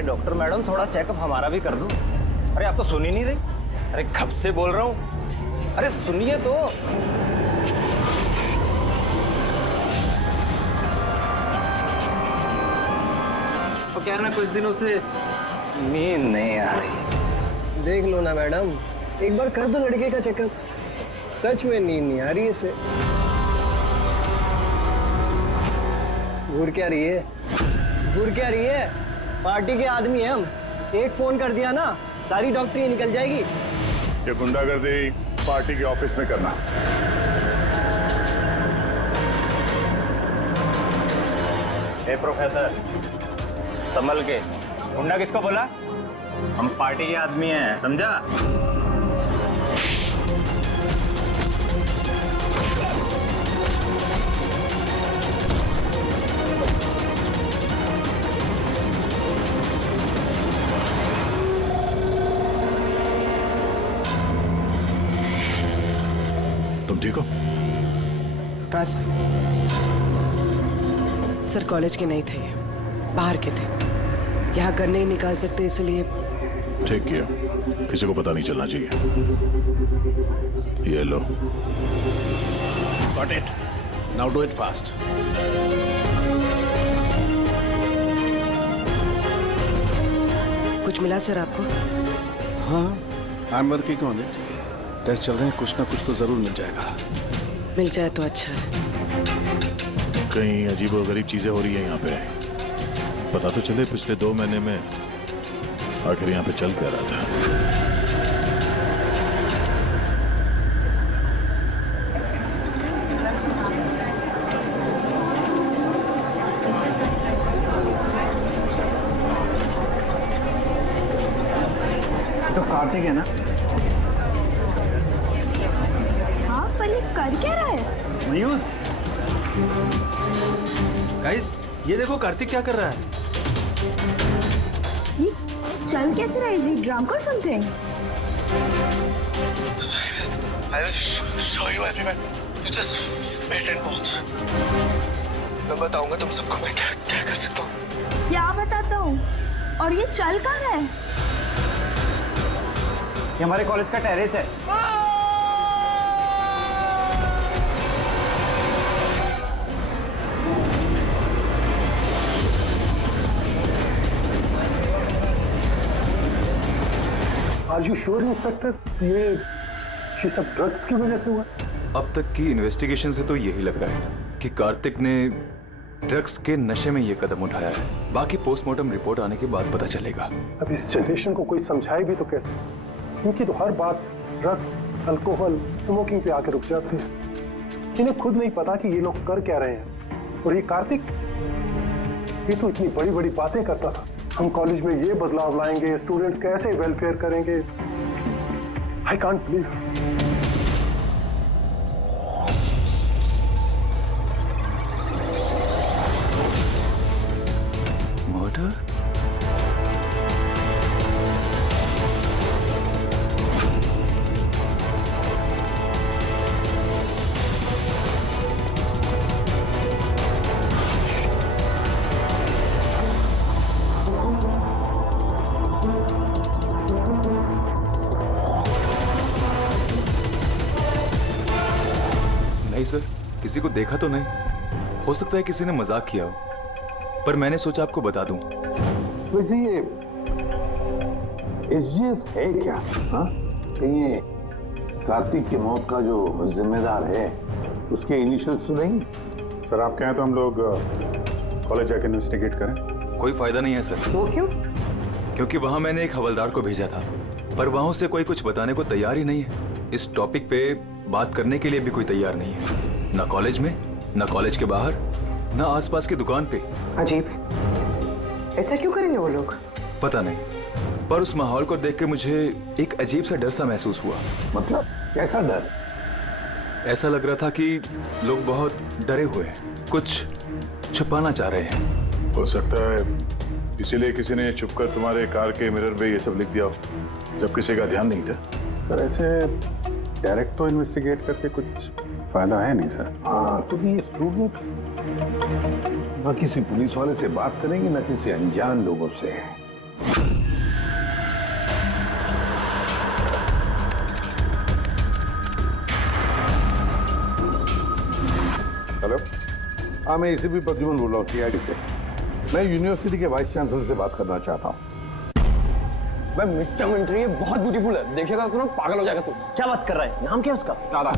अरे doctor madam, थोड़ा checkup हमारा भी कर दो। अरे आप तो सुन ही नहीं रही। अरे कब से बोल रहा हूँ, अरे सुनिए तो। तो क्या है ना, कुछ दिनों से नींद नहीं आ रही। देख लो ना मैडम, एक बार कर दो लड़के का चेकअप। सच में नींद नहीं आ रही है इसे। घूर क्या रही है, घूर क्या रही है? पार्टी के आदमी हैं हम। एक फोन कर दिया ना, सारी डॉक्टरी निकल जाएगी। ये गुंडागर्दी पार्टी के ऑफिस में करना। हे प्रोफेसर, संभल के। गुंडा किसको बोला? हम पार्टी के आदमी हैं, समझा? तुम ठीक हो? हाँ सर, कॉलेज के नहीं थे, बाहर के थे। यहाँ घर नहीं निकाल सकते, इसलिए। ठीक किया, किसी को पता नहीं चलना चाहिए। ये लो। Got it. Now do it fast. कुछ मिला सर आपको? हाँ, I'm working on it. Test चल रहे हैं, कुछ ना कुछ तो जरूर मिल जाएगा। मिल जाए तो अच्छा है। कहीं अजीबोगरीब चीजें हो रही है यहाँ पे। पता तो चले पिछले 2 महीने में आखिर यहाँ पे चल क्या रहा था। तो कार्तिक है ना? हाँ, पर ये कर क्या रहा है? मयूर, गाइस, ये देखो कार्तिक क्या कर रहा है। ये चल कैसे रहा है? Is he drunk or something? I will show you everyone. You just wait and watch. मैं बताऊंगा तुम सबको मैं क्या क्या कर सकता हूँ। क्या बताता हूँ? और ये चल कहाँ रहा है? ये हमारे कॉलेज का टेरेस है। Are you sure, inspector? ये सब ड्रग्स की वजह से हुआ? अब तक की इन्वेस्टिगेशन से तो यही लग रहा है कि कार्तिक ने ड्रग्स के नशे में ये कदम उठाया है। बाकी पोस्टमार्टम रिपोर्ट आने के बाद पता चलेगा। अब इस जनरेशन को कोई समझाए भी तो कैसे? क्योंकि तो हर बात ड्रग्स, अल्कोहल, स्मोकिंग पे आके रुक जाते हैं। इन्हें खुद नहीं पता कि ये लोग कर क्या रहे हैं। और ये कार्तिक, ये तो इतनी बड़ी बड़ी बातें करता था। हम कॉलेज में ये बदलाव लाएंगे, स्टूडेंट्स कैसे वेलफेयर करेंगे। I can't believe. मर्डर? नहीं सर, किसी को देखा तो नहीं। हो सकता है किसी ने मजाक किया हो, पर मैंने सोचा आपको बता दूं। वैसे ये एसजीएस है क्या? हाँ, ये कार्तिक की मौत का जो जिम्मेदार है उसके इनिशियल्स तो नहीं? सर आपके यहाँ तो हम लोग कॉलेज जाके इन्वेस्टिगेट करें। कोई फायदा नहीं है सर। वो क्यों? क्योंकि वहां मैंने एक हवलदार को भेजा था, पर वहां से कोई कुछ बताने को तैयार ही नहीं है। इस टॉपिक पे बात करने के लिए भी कोई तैयार नहीं है, ना कॉलेज में, ना कॉलेज के बाहर, ना आसपास की दुकान पे। अजीब, ऐसा क्यों करेंगे वो लोग? पता नहीं, पर उस माहौल को देख के मुझे एक अजीब सा डर सा महसूस हुआ। मतलब कैसा डर? ऐसा लग रहा था कि लोग बहुत डरे हुए हैं, कुछ छुपाना चाह रहे हैं। हो सकता है इसीलिए किसी ने छुपकर तुम्हारे कार के मिरर पे ये सब लिख दिया हो, जब किसी का ध्यान नहीं था। सर ऐसे डायरेक्ट तो इन्वेस्टिगेट करके कुछ फायदा है नहीं सर। हाँ, तो ये स्टूडेंट्स ना किसी पुलिस वाले से बात करेंगे, ना किसी अनजान लोगों से। हाँ, मैं इसी भी प्रद्युमन बोल रहा हूँ सीआईडी से। मैं यूनिवर्सिटी के वाइस चांसलर से बात करना चाहता हूँ। भाई मिड टर्म इंटरव्यू बहुत ब्यूटीफुल है, देखेगा तो ना पागल हो जाएगा तू। क्या बात कर रहा है? नाम क्या है उसका? तारा।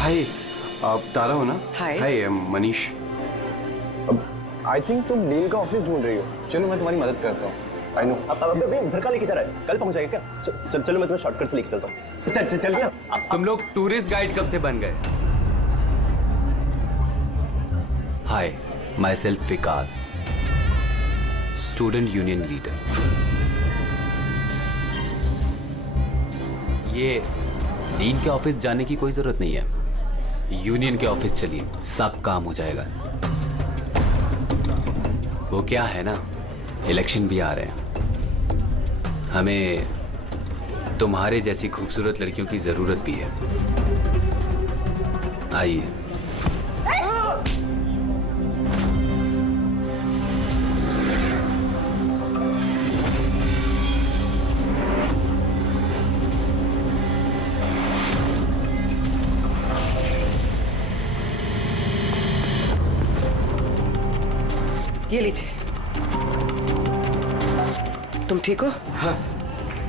हाय, आप तारा हो ना? हाय। हाय, मनीष। आई थिंक तुम नील का ऑफिस ढूंढ रही हो। चलो मैं तुम्हारी मदद करता हूँ। I know. अबे उधर का लेके जा रहा है, कल पहुंच जाएगा क्या? चलो मैं तुम्हें शॉर्टकट से लेके चलता हूँ। चल क्या? तुम लोग टूरिस्ट गाइड कब से बन गए? Hi, myself Vikas, student union leader. ये डीन के ऑफिस जाने की कोई जरूरत नहीं है, यूनियन के ऑफिस चलिए, सब काम हो जाएगा। वो क्या है ना, इलेक्शन भी आ रहे हैं, हमें तुम्हारे जैसी खूबसूरत लड़कियों की जरूरत भी है। आइए। ये लीजिए। तुम ठीक हो? हाँ,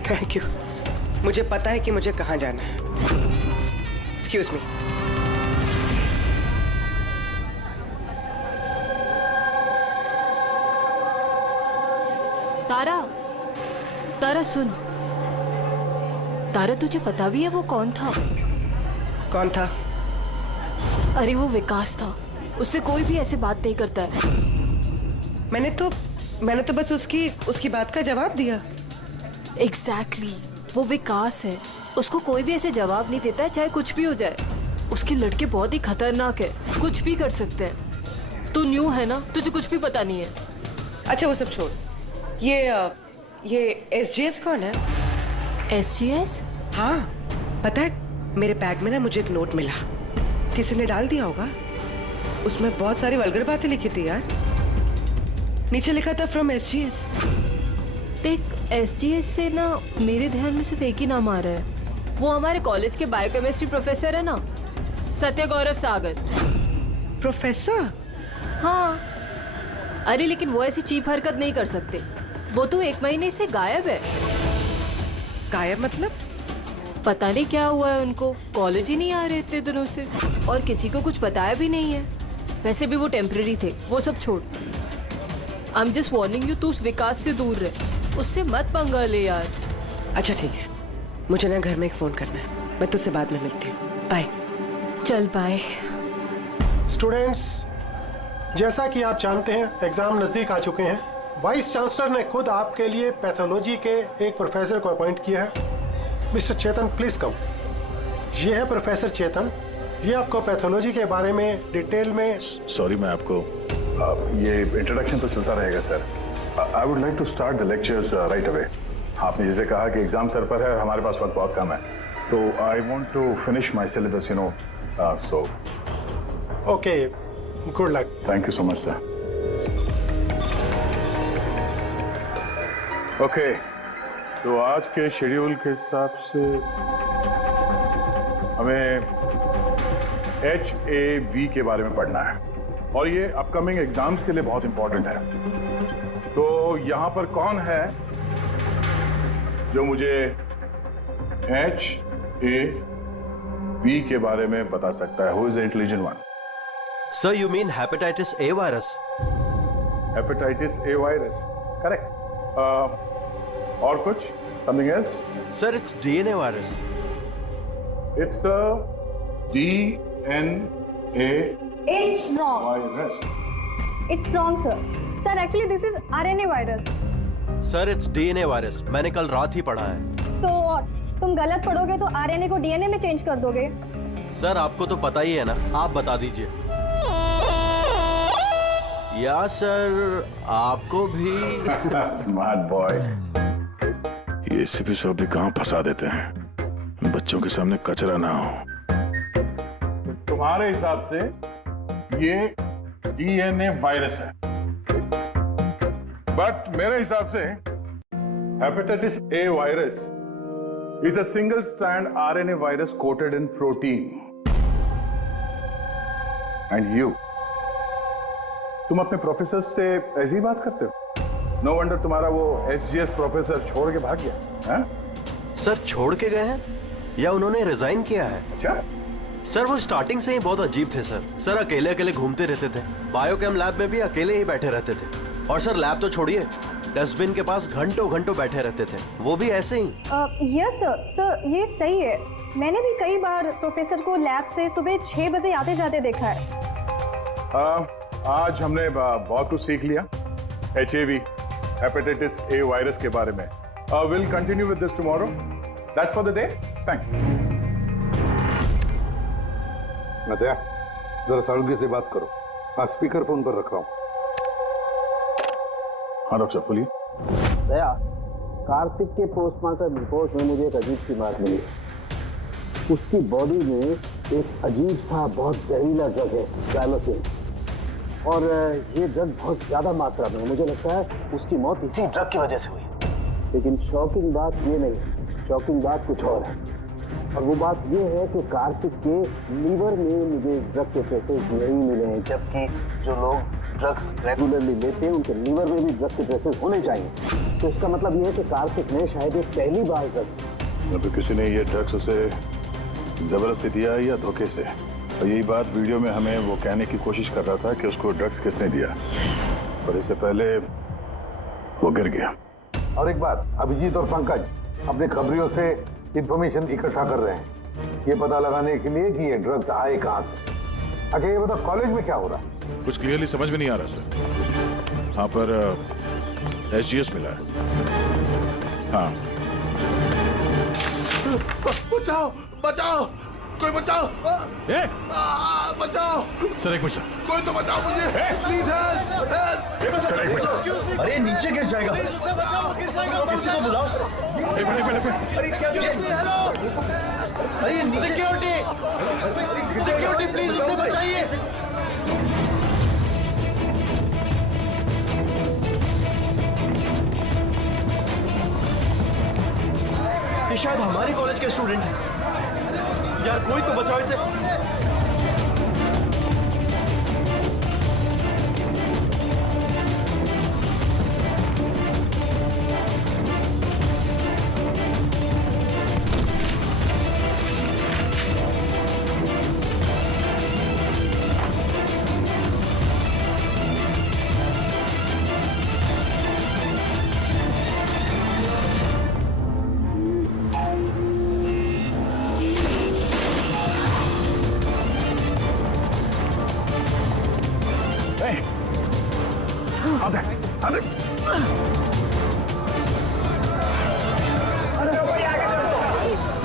थैंक यू। मुझे पता है कि मुझे कहाँ जाना है। Excuse me. तारा, तारा सुन। तारा तुझे पता भी है वो कौन था? कौन था? अरे वो विकास था, उससे कोई भी ऐसे बात नहीं करता है। मैंने तो बस उसकी बात का जवाब दिया। एग्जैक्टली, वो विकास है, उसको कोई भी ऐसे जवाब नहीं देता है, चाहे कुछ भी हो जाए। उसके लड़के बहुत ही खतरनाक है, कुछ भी कर सकते हैं। तू न्यू है ना, तुझे कुछ भी पता नहीं है। अच्छा वो सब छोड़, ये SGS कौन है? SGS? हाँ, पता है मेरे बैग में ना मुझे एक नोट मिला, किसी ने डाल दिया होगा। उसमें बहुत सारी वल्गर बातें लिखी थी यार। नीचे लिखा था फ्रॉम SGS। देख, SGS से ना मेरे ध्यान में सिर्फ एक ही नाम आ रहा है। वो हमारे कॉलेज के बायोकेमिस्ट्री प्रोफेसर है ना, सत्य गौरव सागर। प्रोफेसर? हाँ। अरे लेकिन वो ऐसी चीप हरकत नहीं कर सकते। वो तो 1 महीने से गायब है। गायब मतलब? पता नहीं क्या हुआ है उनको, कॉलेज ही नहीं आ रहे इतने दिनों से, और किसी को कुछ बताया भी नहीं है। वैसे भी वो टेम्परेरी थे, वो सब छोड़। I am just warning you, तू उस विकास से दूर रहे, उससे मत पंगा ले यार। अच्छा ठीक है, मुझे ना घर में एक फोन करना है, मैं तुझसे बाद में मिलती हूँ। बाय। चल बाय। स्टूडेंट्स, जैसा कि आप जानते हैं एग्जाम नजदीक आ चुके हैं। वाइस चांसलर ने खुद आपके लिए पैथोलॉजी के एक प्रोफेसर को अपॉइंट किया है। Mister Chetan, please come. ये है प्रोफेसर चेतन, ये आपको पैथोलॉजी के बारे में डिटेल में। सॉरी, मैं आपको ये इंट्रोडक्शन तो चलता रहेगा sir. I would like to start the lectures right away. आपने जैसे कहा कि एग्जाम सर पर है और हमारे पास वक्त बहुत कम है, तो I want to finish my syllabus, you know, so okay, good luck. Thank you so much sir. Okay, तो आज के शेड्यूल के हिसाब से हमें HAV के बारे में पढ़ना है, और ये अपकमिंग एग्जाम्स के लिए बहुत इंपॉर्टेंट है। तो यहां पर कौन है जो मुझे HAV के बारे में बता सकता है? Who is the intelligent one? Sir, you mean hepatitis A virus? Hepatitis A virus, correct. और कुछ? Something else? Sir, it's DNA virus. It's DNA It's wrong. virus. It's wrong, sir. Sir, actually this is RNA virus. Sir, it's DNA virus, मैंने कल रात ही पढ़ा है। तो तुम गलत पढ़ोगे तो RNA को DNA में चेंज कर दोगे। सर, आपको तो पता ही है ना, आप बता दीजिए। या सर, आपको भी। Smart boy. ये एसीपी साहब भी कहाँ फंसा देते हैं, बच्चों के सामने कचरा ना हो। तुम्हारे हिसाब से ये DNA वायरस है, बट मेरे हिसाब से Hepatitis A virus is a single-strand RNA virus coated in protein. And you, तुम अपने प्रोफेसर से ऐसी बात करते हो? No wonder तुम्हारा वो SGS प्रोफेसर छोड़ के भाग गया, हैं? सर छोड़ के गए हैं या उन्होंने रिजाइन किया है? अच्छा? सर वो स्टार्टिंग से ही बहुत अजीब थे सर। सर अकेले अकेले घूमते रहते थे, बायोकेम लैब में भी अकेले ही बैठे रहते थे। और सर लैब तो छोड़िए, डस्टबिन के पास घंटों घंटों बैठे रहते थे, वो भी ऐसे ही। यस सर, ये सही है। मैंने भी कई बार प्रोफेसर को लैब से सुबह 6 बजे आते जाते देखा है। आज हमने बहुत कुछ सीख लिया HIV, हेपेटाइटिस A वायरस के बारे में। Will continue with this tomorrow. That's for the day. Thanks. Nadiya, जरा सालुगे से बात करो। हाँ, स्पीकर फोन पर रख रहा हूँ। हाँ डॉक्टर बोलिए। दया, कार्तिक के पोस्टमार्टम रिपोर्ट में मुझे एक अजीब सी बात मिली। उसकी बॉडी में एक अजीब सा बहुत जहरीला ड्रग है, डायलोसिन, और ये ड्रग बहुत ज्यादा मात्रा में। मुझे लगता है उसकी मौत इसी ड्रग की वजह से हुई। लेकिन शॉकिंग बात ये नहीं है, शॉकिंग बात कुछ और है। और वो बात ये है कि कार्तिक के लीवर में मुझे ड्रग के ट्रेसेस नहीं मिले हैं, जबकि जो लोग ड्रग्स रेगुलरली लेते हैं उनके लीवर में भी ड्रग के ट्रेसेस होने चाहिए। तो इसका मतलब ये है कि कार्तिक ने शायद ये पहली बार ड्रग, तो किसी ने ये ड्रग्स उसे जबरदस्ती दिया या धोखे से। और यही बात वीडियो में हमें वो कहने की कोशिश कर रहा था कि उसको ड्रग्स किसने दिया, पर इससे पहले वो गिर गया। और एक बात, अभिजीत और पंकज अपने खबरियों से इंफॉर्मेशन इकट्ठा कर रहे हैं ये पता लगाने के लिए कि ये ड्रग्स आए कहाँ से। अच्छा ये बताओ, कॉलेज में क्या हो रहा है? कुछ क्लियरली समझ में नहीं आ रहा सर। हाँ पर SGS मिला है। हाँ। बचाओ बचाओ, कोई बचाओ। बचाओ सर, एक मिनट सर। कोई तो बचाओ मुझे, प्लीज हेल्प। सर एक मिनट। अरे नीचे गिर जाएगा, किसी को बुलाओ सर। एक मिनट। अरे क्या अरे सिक्योरिटी प्लीज उसे बचाइए। ये शायद हमारी कॉलेज के स्टूडेंट हैं। यार कोई तो बचाओ इसे।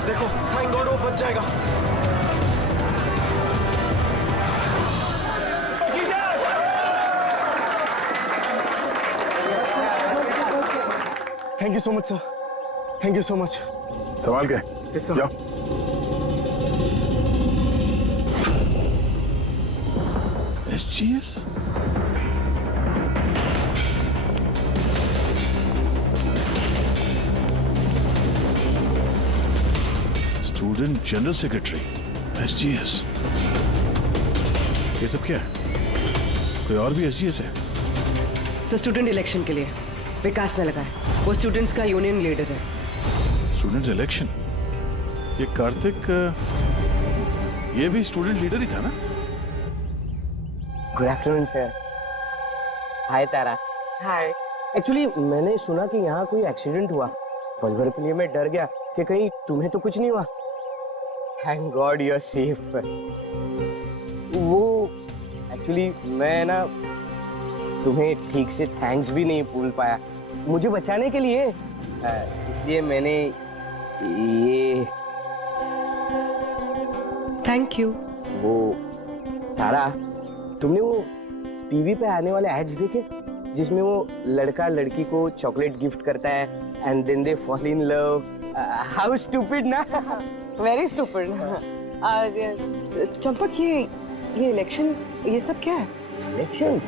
देखो, थैंक गॉड वो बच जाएगा। Thank you so much sir, thank you so much. संभाल के जाओ। SGS? Student general secretary, SGS। ये सब क्या है? कोई और भी SGS है? सर स्टूडेंट इलेक्शन के लिए विकास ने लगाया। वो स्टूडेंट्स का यूनियन लीडर है। Student election? ये कार्तिक ये भी स्टूडेंट लीडर ही था ना? Good afternoon sir. Hi Tara. Hi. Actually मैंने सुना कि यहाँ कोई एक्सीडेंट हुआ। पल भर के लिए मैं डर गया कि कहीं तुम्हें तो कुछ नहीं हुआ। Thank God you are safe. वो एक्चुअली मैं ना तुम्हें ठीक से थैंक्स भी नहीं बोल पाया मुझे बचाने के लिए, इसलिए मैंने ये। Thank you. वो तारा, तुमने वो टीवी पे आने वाले एड्स देखे जिसमें वो लड़का लड़की को चॉकलेट गिफ्ट करता है and then they fall in love? How stupid ना। Very stupid. चंपक, ये इलेक्शन ये सब क्या है? इलेक्शन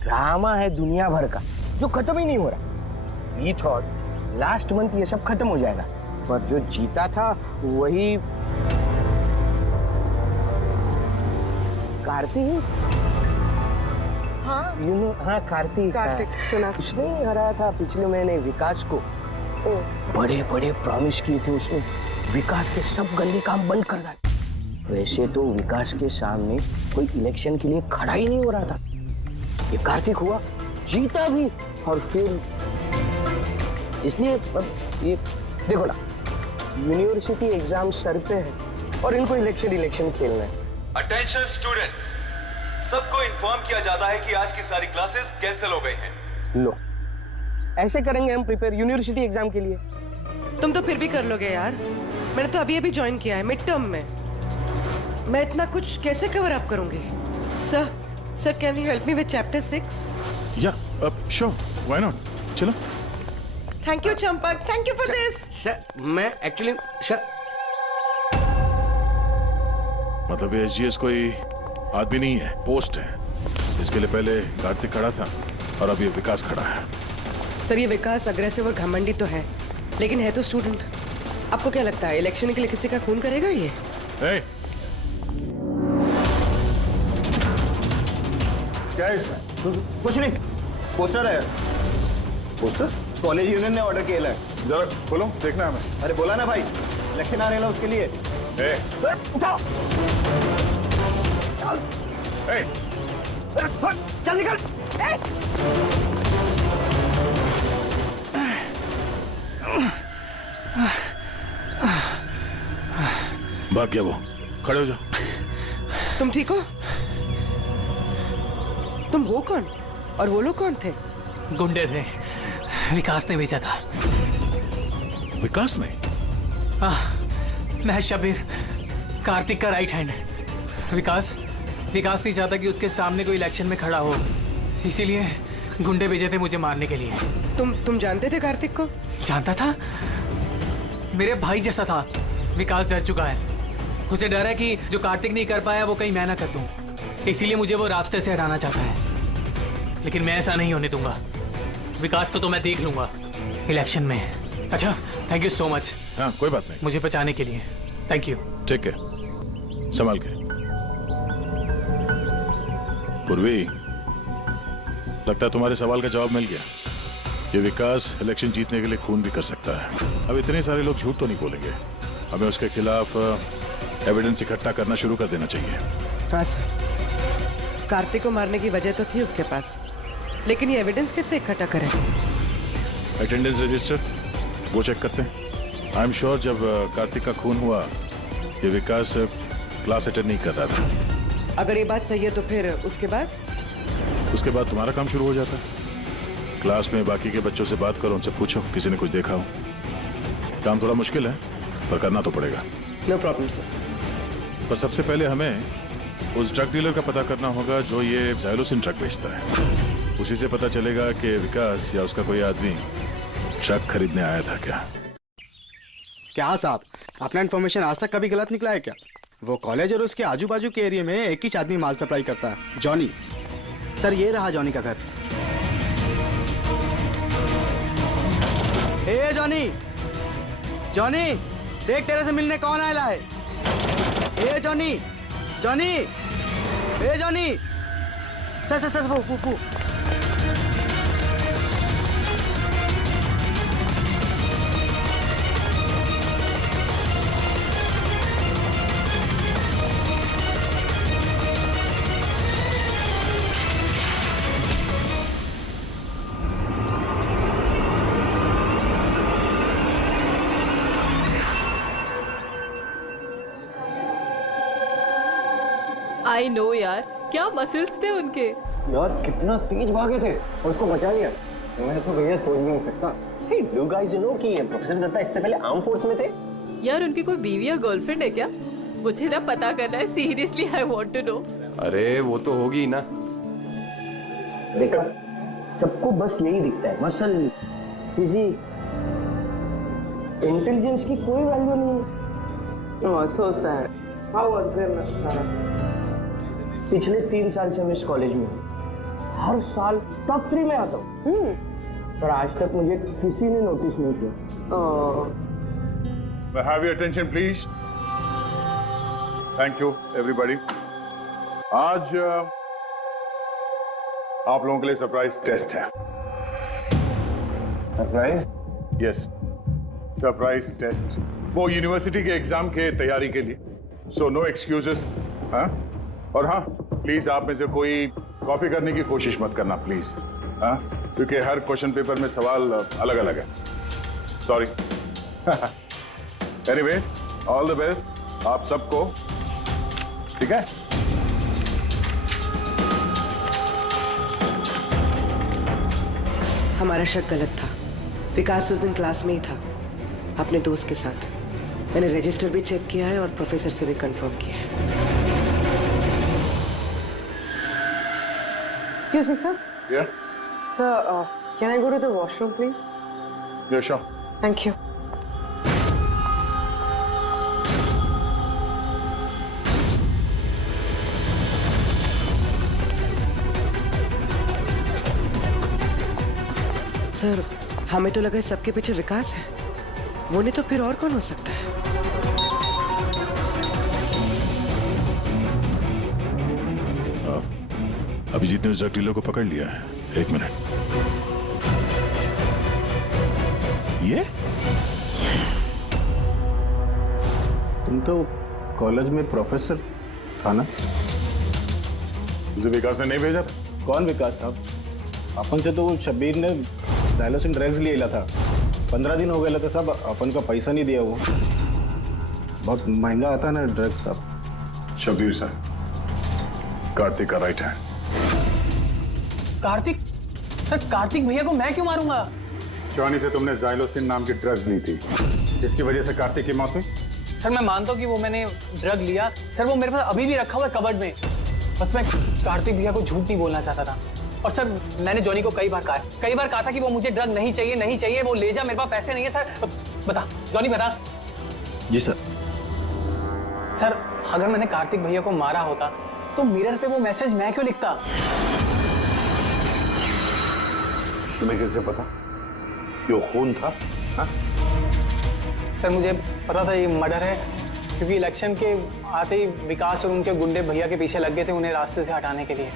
ड्रामा है दुनिया भर का जो खत्म ही नहीं हो रहा। We thought लास्ट मंथ ये सब खत्म हो जाएगा, पर जो जीता था वही कार्तिक। हाँ हाँ कार्तिक सुना। उसने ही हराया था पिछले महीने विकास को। बड़े बड़े प्रॉमिस किए थे उसने, विकास के सब गंदे काम बंद करना। वैसे तो विकास के सामने कोई इलेक्शन के लिए खड़ा ही नहीं हो रहा था। ये कार्तिक हुआ, जीता भी, और फिर इसलिए ये देखो ना, यूनिवर्सिटी एग्जाम सर पे है और इनको इलेक्शन खेलना है। अटेंशन स्टूडेंट्स, सबको इन्फॉर्म किया जाता है कि आज की सारी क्लासेस कैंसिल हो गई हैं। लो, ऐसे करेंगे हम प्रिपेयर यूनिवर्सिटी एग्जाम के लिए। तुम तो फिर भी कर लोगे यार, मैंने तो अभी जॉइन किया है मिड टर्म में। मैं इतना कुछ कैसे कवर अप करूंगी? Sir can you help me with chapter 6? या श्योर, व्हाई नॉट, चलो। Thank you Champak, thank you for this. Sir मैं एक्चुअली सर, मतलब ये एसजीएस कोई आदमी नहीं है, पोस्ट है। इसके लिए पहले कार्तिक खड़ा था और अब ये विकास खड़ा है। सर ये विकास अग्रेसिव और घमंडी तो है, लेकिन है तो स्टूडेंट। आपको क्या लगता है इलेक्शन के लिए किसी का खून करेगा ये? hey. क्या है इसमें? कुछ नहीं, पोस्टर है। पोस्टर? कॉलेज यूनियन ने ऑर्डर किया है। जरा बोलो, देखना है हमें। अरे बोला ना भाई, इलेक्शन आ रहे ना उसके लिए। उठाओ, चल निकल। भाग गया वो, खड़े हो जाओ। तुम ठीक हो? तुम हो कौन और वो लोग कौन थे? गुंडे थे, विकास ने भेजा था। विकास ने? मैं शबीर, कार्तिक का राइट हैंड। विकास नहीं चाहता कि उसके सामने कोई इलेक्शन में खड़ा हो, इसीलिए गुंडे भेजे थे मुझे मारने के लिए। तुम जानते थे कार्तिक को? जानता था, मेरे भाई जैसा था। विकास डर चुका है, उसे डर है कि जो कार्तिक नहीं कर पाया वो कहीं मैं ना कर दूं, इसीलिए मुझे वो रास्ते से हटाना चाहता है। लेकिन मैं ऐसा नहीं होने दूंगा। विकास को तो मैं देख लूंगा इलेक्शन में। अच्छा, थैंक यू सो मच। हाँ, कोई बात नहीं, मुझे बचाने के लिए थैंक यू। ठीक है, संभाल के। पूर्वी, लगता है तुम्हारे सवाल का जवाब मिल गया। ये विकास इलेक्शन जीतने के लिए खून भी कर सकता है। अब इतने सारे लोग झूठ तो नहीं बोलेंगे, हमें उसके खिलाफ एविडेंस इकट्ठा करना शुरू कर देना चाहिए। हाँ सर, कार्तिक को मारने की वजह तो थी उसके पास, लेकिन ये एविडेंस कैसे इकट्ठा करें? अटेंडेंस रजिस्टर वो चेक करते हैं। आई एम श्योर जब कार्तिक का खून हुआ ये विकास क्लास अटेंड नहीं कर रहा था। अगर ये बात सही है तो फिर उसके बाद तुम्हारा काम शुरू हो जाता है। क्लास में बाकी के बच्चों से बात करो, उनसे पूछो किसी ने कुछ देखा हो। काम थोड़ा मुश्किल है पर करना तो पड़ेगा। No problem sir. पर सबसे पहले हमें उस ड्रग डीलर का पता करना होगा जो ये ज़ाइलोसिन ड्रग बेचता है। उसी से पता चलेगा कि विकास या उसका कोई आदमी ड्रग खरीदने आया था क्या। क्या साहब, अपना इन्फॉर्मेशन आज तक कभी गलत निकला है क्या? वो कॉलेज और उसके आजू बाजू के एरिया में एक ही आदमी माल सप्लाई करता है, जॉनी। सर ये रहा जॉनी का घर। ए जॉनी, जॉनी देख तेरे से मिलने कौन आया है। ए जॉनी, जॉनी, ए जॉनी। सर वो आई नो यार, क्या मसल्स थे उनके। यार कितना तेज भागे थे और उसको बचा लिया। मैं तो भैया सोच भी नहीं सकता। Hey, do you guys know कि प्रोफेसर दत्ता इससे पहले आर्म फोर्स में थे? यार उनकी कोई बीवी या गर्लफ्रेंड है क्या? मुझे ना पता करना है, seriously I want to know. अरे वो तो होगी ना। देखा, सबको बस यही दिखता है, मसल, फिजिक, इंटेलिजेंस की कोई वैल्यू नहीं है। ओह सो सैड, हाउ अनफेयर। पिछले 3 साल से मैं इस कॉलेज में हूँ, हर साल टॉप 3 में आता हूँ। पर आज तक मुझे किसी ने नोटिस नहीं किया। Have your attention, please. Thank you, everybody. आज आप लोगों के लिए सरप्राइज टेस्ट है। सरप्राइज? Yes, surprise test. वो यूनिवर्सिटी के एग्जाम के तैयारी के लिए। So no excuses. हाँ? और हाँ, प्लीज आप में से कोई कॉपी करने की कोशिश मत करना, प्लीज। हाँ? क्योंकि हर क्वेश्चन पेपर में सवाल अलग अलग है। Sorry. Anyways, all the best आप सबको। ठीक है? हमारा शक गलत था। विकास उस दिन क्लास में ही था अपने दोस्त के साथ। मैंने रजिस्टर भी चेक किया है और प्रोफेसर से भी कंफर्म किया है। Excuse me, sir. Yeah. Sir, can I go to the washroom, please? Yeah, sure. Thank you. Sir, हमें तो लगा सबके पीछे विकास है। वो नहीं तो फिर और कौन हो सकता है? अभिजीत ने उस ड्रग डीलर को पकड़ लिया है। एक मिनट। ये तुम तो कॉलेज में प्रोफेसर था ना? तुझे विकास ने नहीं भेजा था? कौन विकास साहब? अपन से तो वो शब्बीर ने डायलोसिन ड्रग्स ले लिया था। 15 दिन हो गए थे साहब, अपन का पैसा नहीं दिया। वो बहुत महंगा आता ना ड्रग्स साहब। शब्बीर साहब, कार्तिक का राइट है। कार्तिक? सर, कार्तिक भैया को मैं क्यों मारूंगा? जॉनी से तुमने जाइलोसिन नाम की ड्रग्स ली थी, जिसकी वजह से कार्तिक की मौत हुई। सर, मैं मानता हूँ कि वो मैंने ड्रग लिया। सर, वो मेरे पास अभी भी रखा हुआ है कबर्ड में। बस मैं कार्तिक भैया को झूठ नहीं बोलना चाहता था। और सर, मैंने जॉनी को कई बार कहा था कि वो मुझे ड्रग नहीं चाहिए, वो ले जा, मेरे पास पैसे नहीं है। सर बता, जॉनी बता। जी सर। सर, अगर मैंने कार्तिक भैया को मारा होता तो मिरर पे वो मैसेज मैं क्यों लिखता? तुम्हें कैसे पता कि वो खून था? हा? सर, मुझे पता था ये मर्डर है, क्योंकि इलेक्शन के आते ही विकास और उनके गुंडे भैया के पीछे लग गए थे उन्हें रास्ते से हटाने के लिए।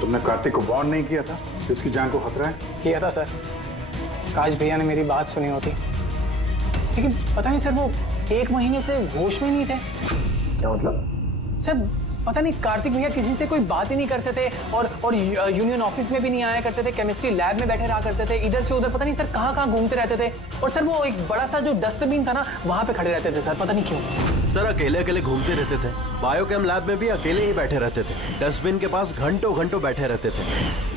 तुमने कार्तिक को वार्न नहीं किया था कि उसकी जान को खतरा है? किया था सर। काश भैया ने मेरी बात सुनी होती। लेकिन पता नहीं सर, वो 1 महीने से होश में नहीं थे। क्या मतलब? सर, पता नहीं, कार्तिक भैया किसी से कोई बात ही नहीं करते थे और यूनियन ऑफिस में भी नहीं आया करते थे। केमिस्ट्री लैब में बैठे रहा करते थे, इधर से उधर पता नहीं सर कहाँ घूमते रहते थे। और सर, वो एक बड़ा सा जो डस्टबिन था ना, वहां पे खड़े रहते थे सर, पता नहीं क्यों। सर, अकेले घूमते रहते थे। बायोकेम लैब में भी अकेले ही बैठे रहते थे। डस्टबिन के पास घंटों बैठे रहते थे।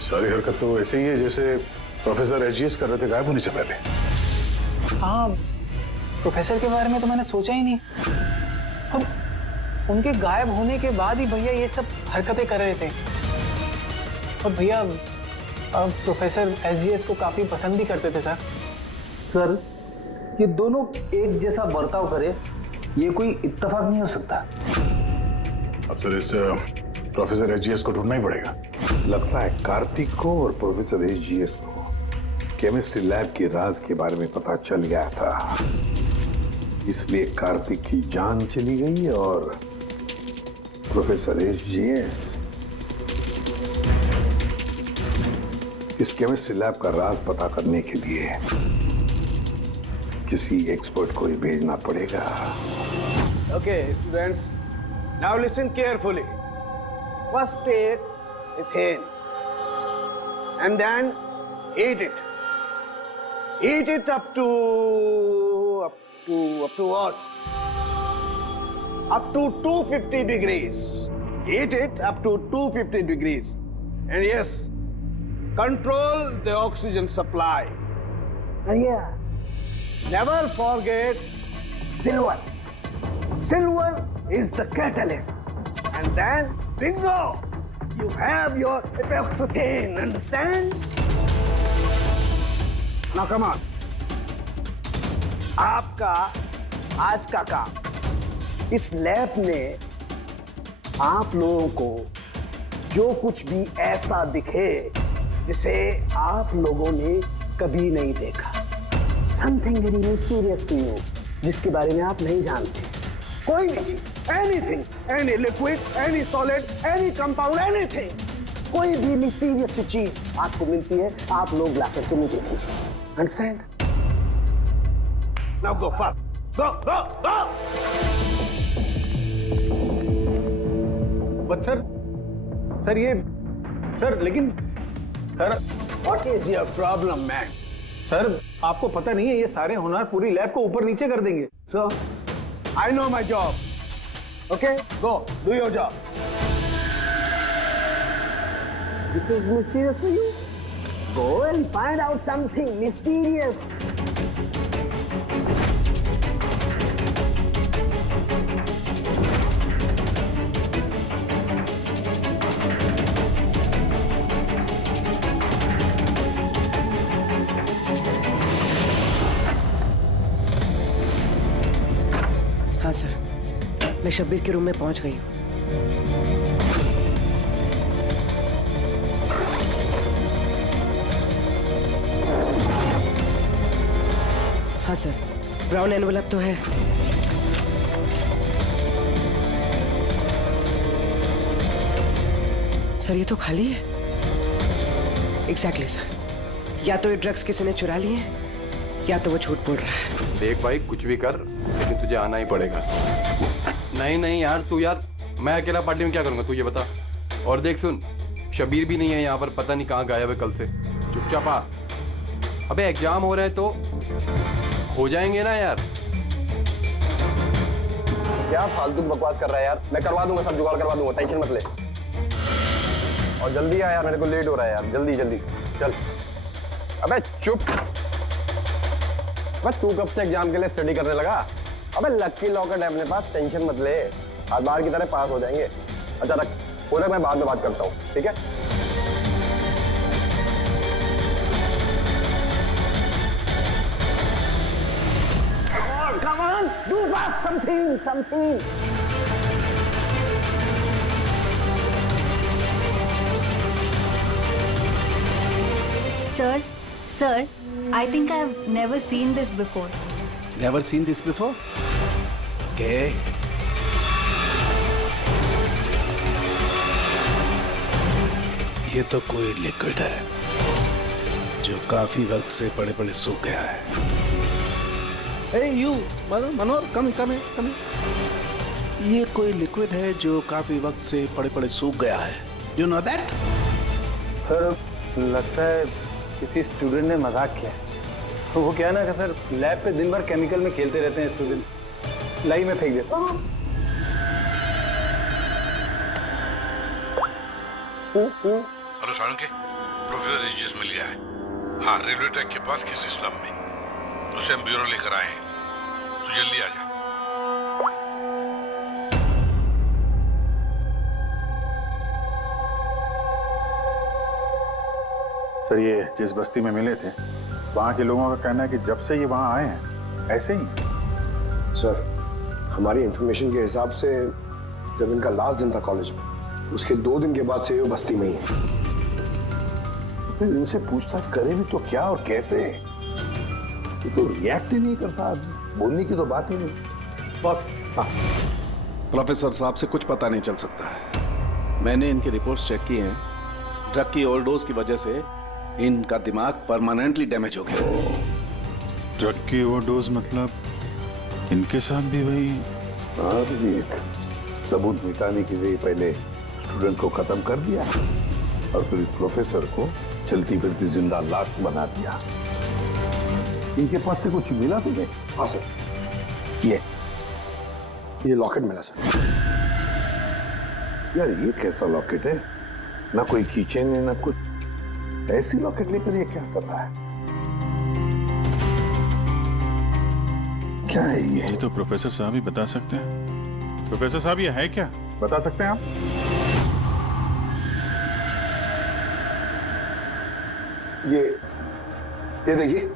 सारी हरकत तो ऐसे ही है जैसे प्रोफेसर एजीएस कर रहे थे गायब होने से पहले। हाँ, प्रोफेसर के बारे में तो मैंने सोचा ही नहीं। और उनके गायब होने के बाद ही भैया ये सब हरकतें कर रहे थे। और भैया प्रोफेसर एसजीएस को काफी पसंद भी करते थे सर। सर, ये दोनों एक जैसा बर्ताव करे, ये कोई इत्तेफाक नहीं हो सकता। अब सर, इस प्रोफेसर एसजीएस को ढूंढना ही पड़ेगा। लगता है कार्तिक को और प्रोफेसर एसजीएस को केमिस्ट्री लैब के राज के बारे में पता चल गया था, इसलिए कार्तिक की जान चली गई और प्रोफेसर एसजीएस इस केमिस्ट्री लैब का राज पता करने के लिए किसी एक्सपर्ट को ही भेजना पड़ेगा। Okay, students, now listen carefully. First take ethane and then heat it. Heat it up to what? Up to 250 degrees. Heat it up to 250 degrees. And yes, control the oxygen supply. And yeah, never forget silver. Silver is the catalyst. And then, bingo! You have your epoxythane, understand? Now come on. आपका आज का काम, इस lab में आप लोगों को जो कुछ भी ऐसा दिखे जिसे आप लोगों ने कभी नहीं देखा। Something very mysterious to you, जिसके बारे में आप नहीं जानते। कोई भी चीज, anything, any liquid, any solid, any compound, anything, कोई भी मिस्टीरियस चीज आपको मिलती है, आप लोग ला करके मुझे दीजिए। Understand? Now go fast, go go go. But sir ये सर, लेकिन sir, what is your problem man? Sir आपको पता नहीं है ये सारे होनहार पूरी लैब को ऊपर नीचे कर देंगे। सो I know my job. Okay, go do your job. This is mysterious for you. Go and find out something mysterious. हाँ सर, मैं शब्बीर के रूम में पहुंच गई हूँ। हाँ सर, ब्राउन एनवेलप तो है। सर ये तो खाली है। एग्जैक्टली सर, या तो ये ड्रग्स किसी ने चुरा लिए हैं या तो वो झूठ बोल रहा है। देख भाई, कुछ भी कर लेकिन तुझे आना ही पड़ेगा। नहीं नहीं यार, तू यार, मैं अकेला पार्टी में क्या करूंगा तू ये बता। और देख सुन, शबीर भी नहीं है यहाँ पर, पता नहीं कहाँ गायब है कल से। चुपचाप आ। अबे एग्जाम हो रहा है तो हो जाएंगे ना यार। क्या फालतू बकवास कर रहा है यार, मैं करवा दूंगा, सब जुगाड़ करवा दूंगा, टेंशन मत ले। और जल्दी आ यार, मेरे को लेट हो रहा है यार, जल्दी जल्दी चल। अबे चुप, बस तू कब से एग्जाम के लिए स्टडी करने लगा? अबे लकी लॉकेट है अपने पास, टेंशन मत ले, आज बाहर की तरह पास हो जाएंगे। अच्छा रख, बोले मैं बाद में बात करता हूँ, ठीक है? Come on, do fast, something. Sir, I think I've never seen this before. Never seen this before? Okay. ये तो कोई लिक्विड है जो काफी वक्त से पड़े पड़े सूख गया है। Hey you, Manohar, come here. ये कोई लिक्विड है जो काफी वक्त से पड़े पड़े सूख गया है। You know that? सर लगता है किसी स्टूडेंट ने मजाक किया। तो वो क्या है ना कि सर लैब पे दिन भर केमिकल में खेलते रहते हैं स्टूडेंट, लाई में फेंक देता। हेलो साळुंके, प्रोफेसर एजीएस मिल गया है। हाँ, रेलवे ट्रैक के पास किसी स्लम में। उसे हम ब्यूरो लेकर आए हैं, तो जल्दी आ जा। सर ये जिस बस्ती में मिले थे, वहाँ के लोगों का कहना है कि जब से ये वहाँ आए हैं ऐसे ही। सर हमारी इंफॉर्मेशन के हिसाब से जब इनका लास्ट दिन था कॉलेज में, उसके 2 दिन के बाद से ये बस्ती में ही है। फिर इनसे पूछताछ करे भी तो क्या और कैसे? ये तो रिएक्ट ही नहीं करता, बोलने की तो बात ही नहीं। बस प्रोफेसर साहब से कुछ पता नहीं चल सकता है। मैंने इनकी रिपोर्ट्स चेक की हैं। ड्रग की ओवरडोज की वजह से इनका दिमाग परमानेंटली डैमेज हो गया। ड्रग की ओवरडोज मतलब इनके साथ भी वही? अभिजीत, सबूत मिटाने के लिए पहले स्टूडेंट को खत्म कर दिया और फिर प्रोफेसर को चलती फिरती जिंदा लाश बना दिया। इनके पास से कुछ मिला तुझे? हाँ सर, ये लॉकेट मिला सर। यार ये कैसा लॉकेट है? ना कोई कीचेन है ना कुछ, ऐसी लॉकेट लेकर ये क्या कर रहा है? क्या है ये? ये तो प्रोफेसर साहब ही बता सकते हैं। प्रोफेसर साहब ये है क्या, बता सकते हैं आप? ये देखिए,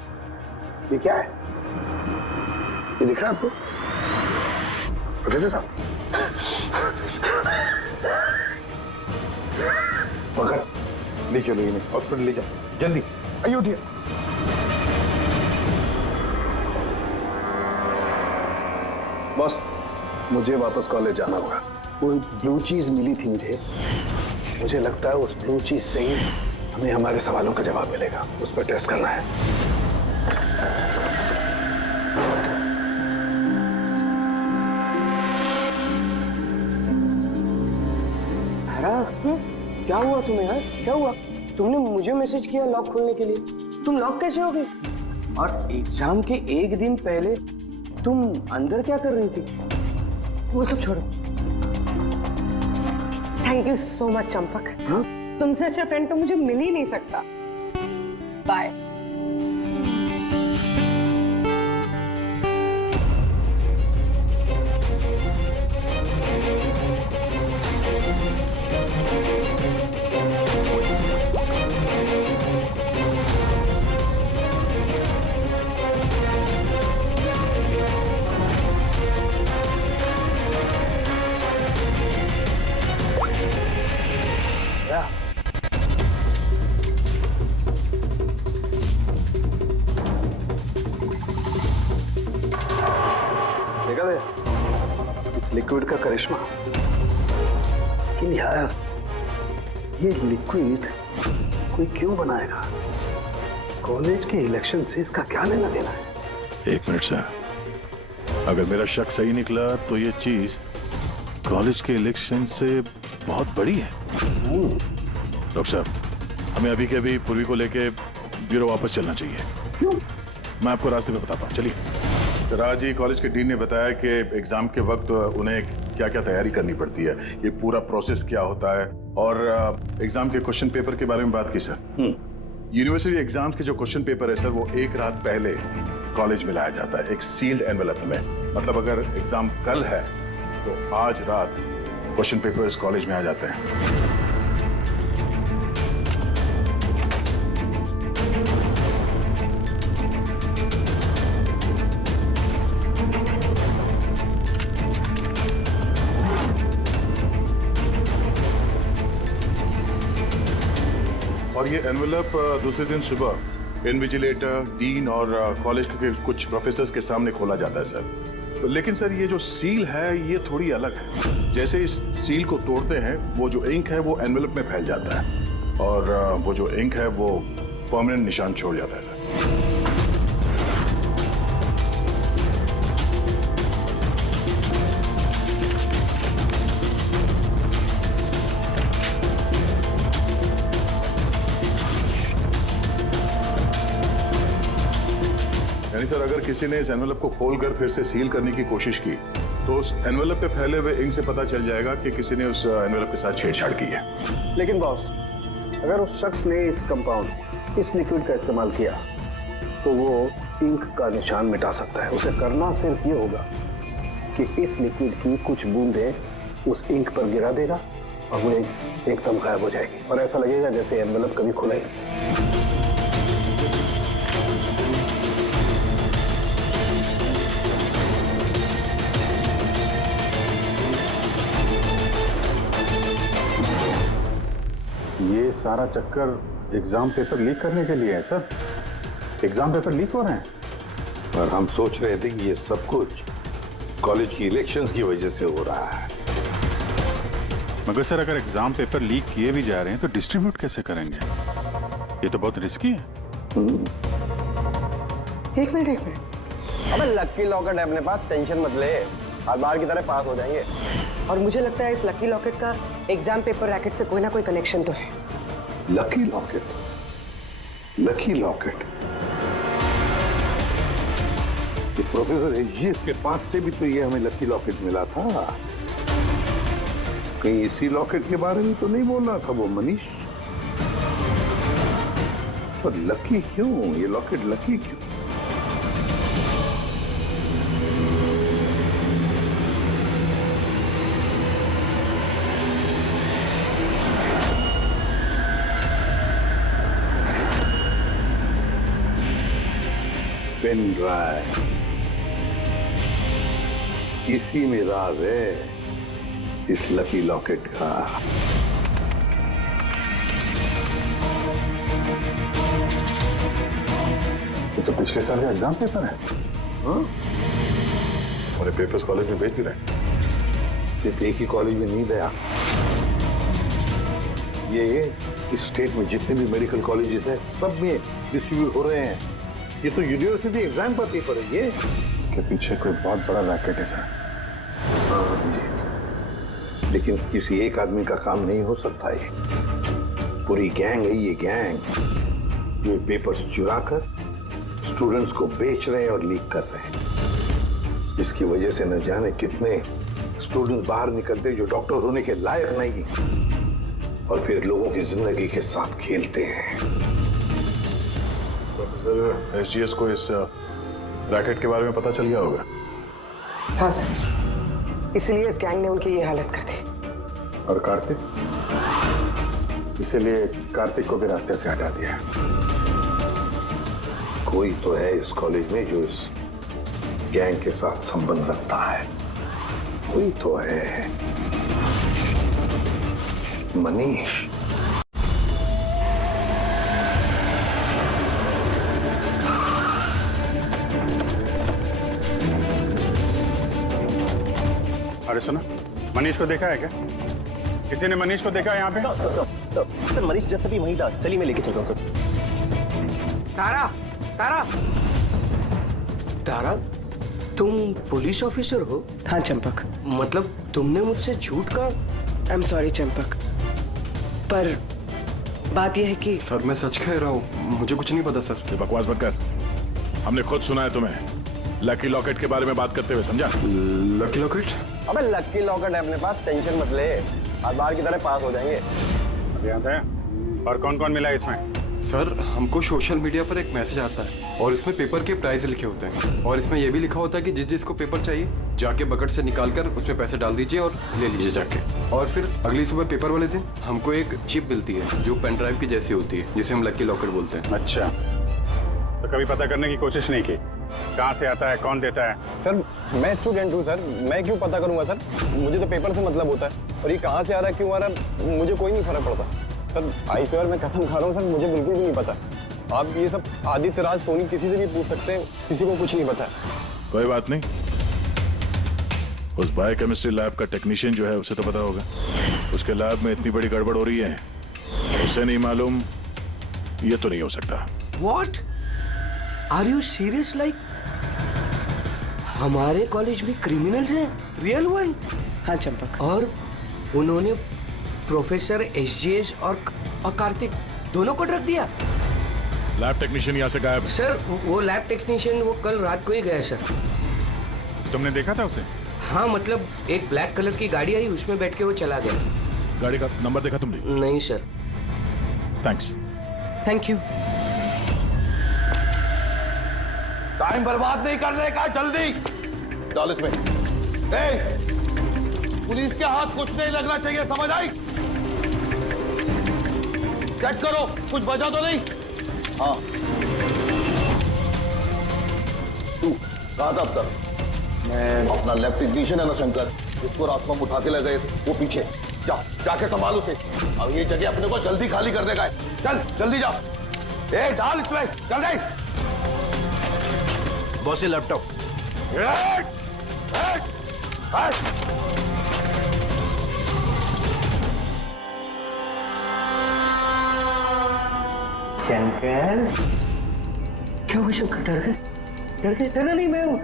ये क्या है? ये दिख रहा है आपको प्रोफेसर साहब? पकड़ ले चलो इन्हें हॉस्पिटल ले जाओ जल्दी। आइए उठिए। बॉस मुझे वापस कॉलेज जाना होगा। वो ब्लू चीज मिली थी मुझे लगता है उस ब्लू चीज से ही हमें हमारे सवालों का जवाब मिलेगा। उस पर टेस्ट करना है। क्या हुआ तुम्हें यार? क्या हुआ? तुमने मुझे मैसेज किया लॉक खोलने के लिए, तुम लॉक कैसे हो गई? और एग्जाम के एक दिन पहले तुम अंदर क्या कर रही थी? वो सब छोड़ो। Thank you so much Champak. हाँ? तुमसे अच्छा फ्रेंड तो मुझे मिल ही नहीं सकता। बाय। इस लिक्विड का करिश्मा। लेकिन यार ये लिक्विड कोई क्यों बनाएगा? कॉलेज के इलेक्शन से इसका क्या लेना देना है? एक मिनट सर, अगर मेरा शक सही निकला तो ये चीज कॉलेज के इलेक्शन से बहुत बड़ी है। डॉक्टर साहब, हमें अभी के अभी पूर्वी को लेके ब्यूरो वापस चलना चाहिए। क्यों? मैं आपको रास्ते में बताता हूँ, चलिए। राज जी, कॉलेज के डीन ने बताया कि एग्जाम के वक्त उन्हें क्या क्या तैयारी करनी पड़ती है, ये पूरा प्रोसेस क्या होता है, और एग्जाम के क्वेश्चन पेपर के बारे में बात की सर। यूनिवर्सिटी एग्जाम्स के जो क्वेश्चन पेपर है सर, वो एक रात पहले कॉलेज में लाया जाता है एक सील्ड एनवेलप में। मतलब अगर एग्जाम कल है तो आज रात क्वेश्चन पेपर्स कॉलेज में आ जाते हैं। और ये एनवेलप दूसरे दिन सुबह इन्विजिलेटर, डीन और कॉलेज के कुछ प्रोफेसर्स के सामने खोला जाता है सर। लेकिन सर ये जो सील है ये थोड़ी अलग है। जैसे इस सील को तोड़ते हैं, वो जो इंक है वो एनवेलप में फैल जाता है और वो जो इंक है वो परमानेंट निशान छोड़ जाता है सर। यानी सर अगर किसी ने इस एनवेलप को खोलकर फिर से सील करने की कोशिश की तो उस एनवेलप पे फैले हुए इंक से पता चल जाएगा कि किसी ने उस एनवेलप के साथ छेड़छाड़ की है। लेकिन बॉस, अगर उस शख्स ने इस कंपाउंड, इस लिक्विड का इस्तेमाल किया तो वो इंक का निशान मिटा सकता है। उसे करना सिर्फ ये होगा कि इस लिक्विड की कुछ बूंदें उस इंक पर गिरा देगा और वो एकदम गायब हो जाएगी और ऐसा लगेगा जैसे एनवेलप कभी खुला ही नहीं। ये सारा चक्कर एग्जाम पेपर लीक करने के लिए है सर। एग्जाम पेपर लीक हो रहे हैं। पर हम सोच रहे थे कि ये सब कुछ कॉलेज की इलेक्शंस की वजह से हो रहा है। मगर सर अगर एग्जाम पेपर लीक किए भी जा रहे हैं तो डिस्ट्रीब्यूट कैसे करेंगे? ये तो बहुत रिस्की है। एक मिनट। अबे लकी लॉकेट है अपने पास, टेंशन मत ले, हर बार की तरह पास हो जाएंगे। और मुझे लगता है इस लकी लॉकेट का एग्जाम पेपर रैकेट से कोई ना कोई कनेक्शन तो है। Lucky locket? Lucky locket? ये प्रोफेसर एजीएस के पास से भी तो ये हमें लकी लॉकेट मिला था। कहीं इसी लॉकेट के बारे में तो नहीं बोल रहा था वो मनीष? पर लकी क्यों? ये लॉकेट लकी क्यों? पेन ड्राइव, इसी में राज है इस लकी लॉकेट का। ये तो पिछले साल का एग्जाम पेपर है। हाँ? और पेपर्स कॉलेज में भेज भी रहे। सिर्फ एक ही कॉलेज में नहीं गया, ये इस स्टेट में जितने भी मेडिकल कॉलेजेस हैं सब में डिस्ट्रीब्यूट हो रहे हैं। ये तो यूनिवर्सिटी एग्जाम पर पेपर है। ये के पीछे कोई बहुत बड़ा रैकेट है सर। हाँ जी, लेकिन किसी एक आदमी का काम नहीं हो सकता। ये पूरी गैंग है, ये गैंग जो पेपर्स चुरा कर स्टूडेंट्स को बेच रहे हैं और लीक कर रहे हैं। इसकी वजह से न जाने कितने स्टूडेंट्स बाहर निकलते जो डॉक्टर होने के लायक नहीं और फिर लोगों की जिंदगी के साथ खेलते हैं। प्रोफेसर एसजीएस को इस रैकेट के बारे में पता चल गया होगा। हाँ सर, इसलिए इस गैंग ने उनकी ये हालत कर दी। और कार्तिक, इसीलिए कार्तिक को भी रास्ते से हटा दिया। कोई तो है इस कॉलेज में जो इस गैंग के साथ संबंध रखता है। कोई तो है, मनीष। अरे सुनो, मनीष को देखा है क्या? किसी ने मनीष को देखा है यहाँ पे? सर मनीष जस्ट अभी वहीं था। चलिए मैं लेके चलता हूँ सर। तारा, तारा, तारा, तुम पुलिस ऑफिसर हो? हाँ चंपक। मतलब तुमने मुझसे झूठ कहा? आई एम सॉरी चंपक, पर बात यह है कि सर मैं सच कह रहा हूँ, मुझे कुछ नहीं पता सर। ये बकवास मत कर, हमने खुद सुना है तुम्हें लकी लॉकेट के बारे में बात करते हुए, समझा? Lucky locket? अबे लकी लॉकेट है अपने पास, टेंशन मत ले, हर बार की तरह पास हो जाएंगे। अभी आता है। और कौन कौन मिला इसमें? सर हमको सोशल मीडिया पर एक मैसेज आता है और इसमें पेपर के प्राइस लिखे होते हैं और इसमें यह भी लिखा होता है कि जिस जिसको पेपर चाहिए जाके बकेट से निकाल कर उसमें पैसे डाल दीजिए और ले लीजिए जाके। और फिर अगली सुबह पेपर वाले दिन हमको एक चिप मिलती है जो पेन ड्राइव की जैसी होती है, जिसे हम लकी लॉकेट बोलते हैं। अच्छा, तो कभी पता करने की कोशिश नहीं की कहाँ से आता है, कौन देता है? सर मैं स्टूडेंट हूँ सर, मैं क्यों पता करूंगा सर? मुझे तो पेपर से मतलब होता है और ये कहाँ से आ रहा है, क्यों आ रहा है, मुझे कोई नहीं फर्क पड़ता सर। आई स्वेयर मैं कसम खा रहा हूँ सर, मुझे बिल्कुल भी नहीं पता। आप ये सब आदित्य राज सोनी किसी से भी पूछ सकते हैं, किसी को कुछ नहीं पता। कोई बात नहीं, उस बायोकेमिस्ट्री लैब का टेक्नीशियन जो है उसे तो पता होगा। उसके लैब में इतनी बड़ी गड़बड़ हो रही है, उसे नहीं मालूम, ये तो नहीं हो सकता। What? Are you serious? Like हमारे कॉलेज में क्रिमिनल्स हैं, रियल वन? हाँ चंपक। और उन्होंने प्रोफेसर एसजीएस और कार्तिक दोनों को रख दिया। लैब टेक्नीशियन यहाँ से गायब। सर वो लैब टेक्नीशियन वो कल रात को ही गया सर। तुमने देखा था उसे? हाँ मतलब एक ब्लैक कलर की गाड़ी आई, उसमें बैठ के वो चला गया। गाड़ी का नंबर देखा तुमने? नहीं sir. Thanks. Thank you. Time बर्बाद नहीं करने का, जल्दी डाल इसमें। पुलिस के हाथ कुछ नहीं लगना चाहिए, समझ आई? चेक करो कुछ बचा तो नहीं। हाँ तू कहा था अब तक? मैं अपना लैब टेक्नीशियन है ना शंकर, जिसको रात को हम उठा के ले गए वो पीछे जाके संभाल उसे। अब ये जगह अपने को जल्दी खाली करने का है, चल जल्दी जा। ए डाल इसमें, चल गई। बॉस ये लैपटॉप। शंकर, क्या हुआ शंकर? डर गए? डर गए? डरा नहीं, मैं हूं।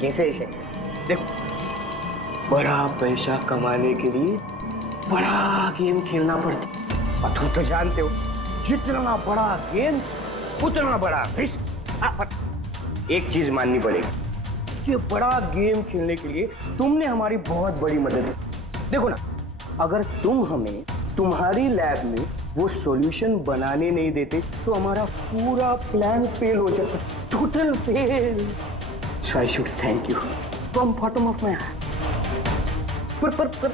कैसे शंकर? देखो, बड़ा पैसा कमाने के लिए बड़ा गेम खेलना पड़ता, और तुम तो जानते हो जितना बड़ा गेम उतना बड़ा रिस्क। एक चीज माननी पड़ेगी कि बड़ा गेम खेलने के लिए तुमने हमारी बहुत बड़ी मदद की। देखो ना, अगर तुम हमें तुम्हारी लैब में वो सॉल्यूशन बनाने नहीं देते तो हमारा पूरा प्लान फेल हो जाता, total fail. So I should thank you from bottom of my heart. पर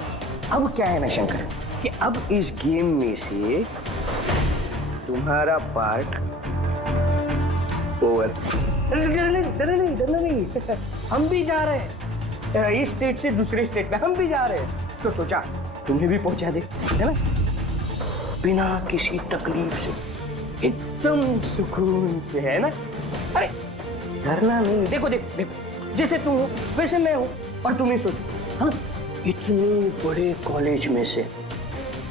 अब क्या है ना शंकर, कि अब इस गेम में से तुम्हारा पार्ट ओवर। डरना नहीं, हम भी जा रहे हैं इस स्टेट से दूसरे स्टेट में, हम भी जा रहे हैं, तो सोचा तुम्हें भी पहुंचा दे, है ना, बिना किसी तकलीफ से। एकदम सुकून से, है ना? अरे डरना नहीं। देखो देखो देखो, जैसे तुम हो वैसे मैं हूँ। और तुम ही सोचो, हाँ, इतने बड़े कॉलेज में से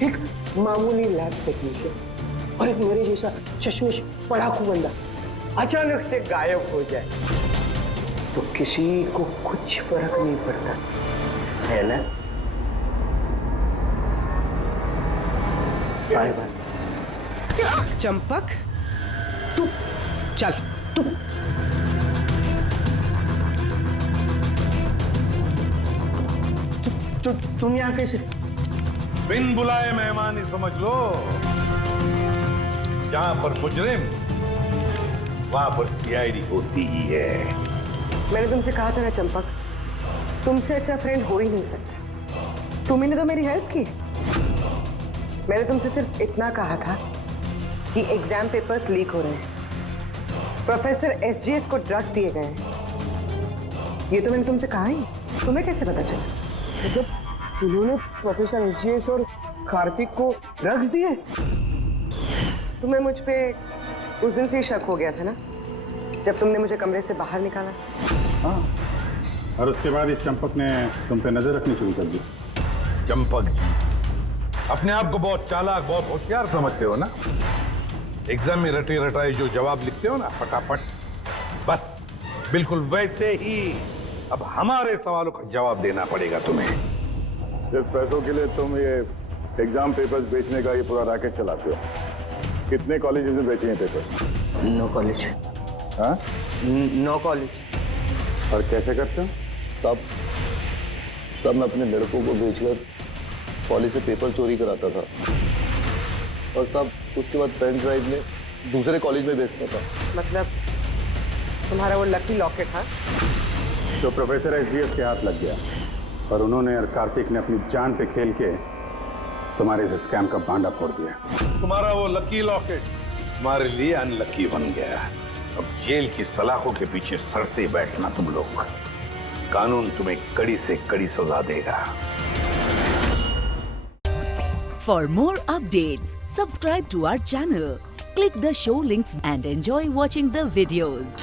एक मामूली लैब टेक्नीशियन और एक मेरे जैसा चश्मिश पढ़ाकू बंदा अचानक से गायब हो जाए तो किसी को कुछ फर्क नहीं पड़ता, है ना? Bye bye. चंपक, तू चल, तू तुम यहाँ कैसे? बिन बुलाए मेहमान ही समझ लो। जहां पर मुजरिम वहां पर सीआईडी होती ही है। मैंने तुमसे कहा था ना चंपक, तुमसे अच्छा फ्रेंड हो ही नहीं सकता। तुमने तो मेरी हेल्प की। मैंने तुमसे सिर्फ इतना कहा था कि एग्जाम पेपर्स लीक हो रहे हैं, प्रोफेसर एसजीएस को ड्रग्स दिए गए हैं। ये तो मैंने तुमसे कहा ही। तुम्हें कैसे पता चला? मतलब उन्होंने प्रोफेसर एसजीएस और कार्तिक को ड्रग्स दिए? तुम्हें मुझ पे उस दिन से ही शक हो गया था ना, जब तुमने मुझे कमरे से बाहर निकाला। हाँ, और उसके बाद इस चंपक ने तुम पे नजर रखनी शुरू कर दी। चंपक जी, अपने आप को बहुत चालाक, बहुत होशियार समझते हो ना? एग्जाम में रटे रटाए जो जवाब लिखते हो ना फटाफट, बस बिल्कुल वैसे ही अब हमारे सवालों का जवाब देना पड़ेगा तुम्हें। सिर्फ पैसों के लिए तुम ये एग्जाम पेपर्स बेचने का ये पूरा रैकेट चलाते हो। कितने कॉलेजेस में बेचे हैं पेपर? 9 कॉलेज। हाँ? 9 कॉलेज। और कैसे करते हो? सब मैं अपने लड़कों को बेचकर कॉलेज से पेपर चोरी कराता था और सब उसके बाद पेन ड्राइव में दूसरे कॉलेज में बेचता था। मतलब तुम्हारा वो लकी लॉकेट था तो प्रोफेसर एसजीएस के हाथ लग गया और उन्होंने और कार्तिक ने अपनी जान पे खेल के तुम्हारे इस स्कैम का भांडा फोड़ दिया। तुम्हारा वो लकी लॉकेट हमारे लिए अनलकी बन गया। अब जेल की सलाखों के पीछे सड़ते बैठना तुम लोग। कानून तुम्हें कड़ी से कड़ी सजा देगा। For more updates, subscribe to our channel, click the show links and enjoy watching the videos.